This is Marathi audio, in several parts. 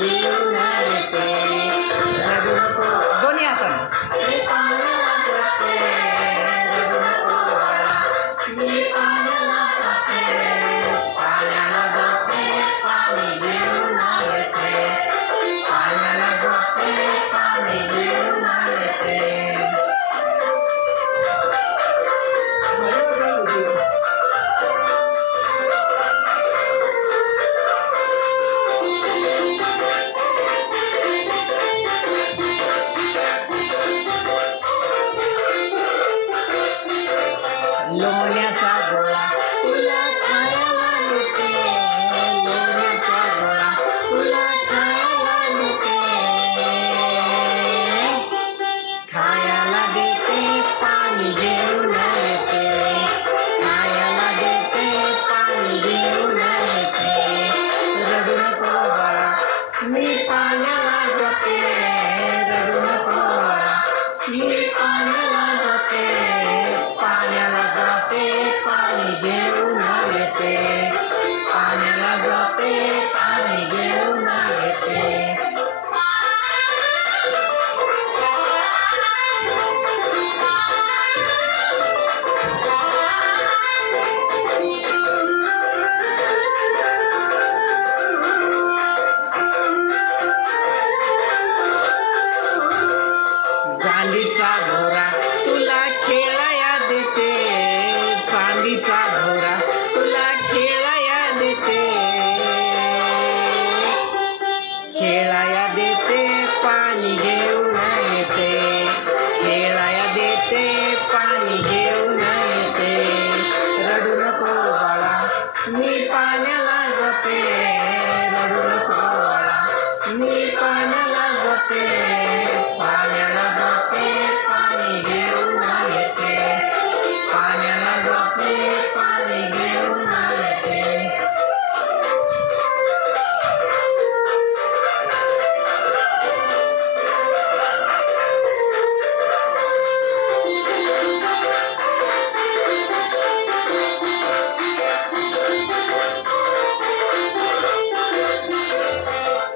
घेऊन येते रडू नको दोन्ही हाताने मी पाण्याला जाते रडू नको बाळा मी पाण्याला जाते पाण्याला जाते पाणी घेऊन येते पाण्याला जाते पाणी घेऊन येते लोण्याचा गोळा तुला खायला देते लोण्याचा गोळा तुला खायला देते खायला देते पाणी घेऊन येते खायला देते पाणी घेऊन येते रडू नको बाळा मी पाण्याला जाते रडू नको बाळा मी पाण्याला जाते पाण्याला जाते पाणी घेऊन येते पाण्याला जाते पाणी घेऊन येते चांदीचा घोडा तुला खेळाया देते चांदीचा घोडा तुला खेळाया देते खेळाया देते पाणी घेऊन येते खेळाया देते पाणी घेऊन येते रडू नको बाळा मी पाण्याला जाते रडू नको बाळा मी पाण्याला जाते पाण्याला जाते पाणी घेऊन येते पाण्याला जाते पाणी घेऊन येते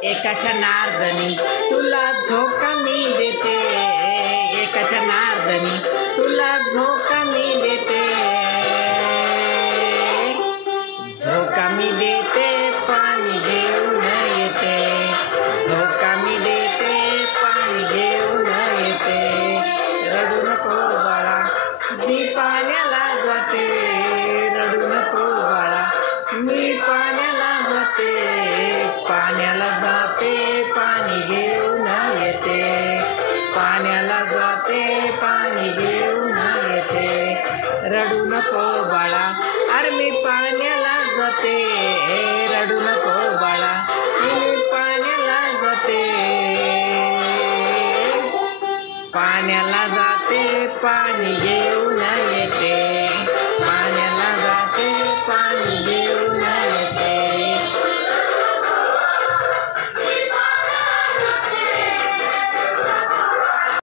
एकाच्या नारदनी तुला झोका मी देते एकाच्या नारदनी तुला झोका मी देते झोका मी देते पाणी घेऊन येते झोका मी देते पाणी घेऊन येते रडू नको बाळा मी पाण्याला जाते रडू नको बाळा मी पाण्याला जाते पाण्याला जाते पाणी घेऊन येते पाण्याला जाते पाणी घेऊन येते रडू नको बाळा अरे मी पाण्याला जाते रडू नको बाळा मी पाण्याला जाते पाण्याला जाते पाणी घेऊन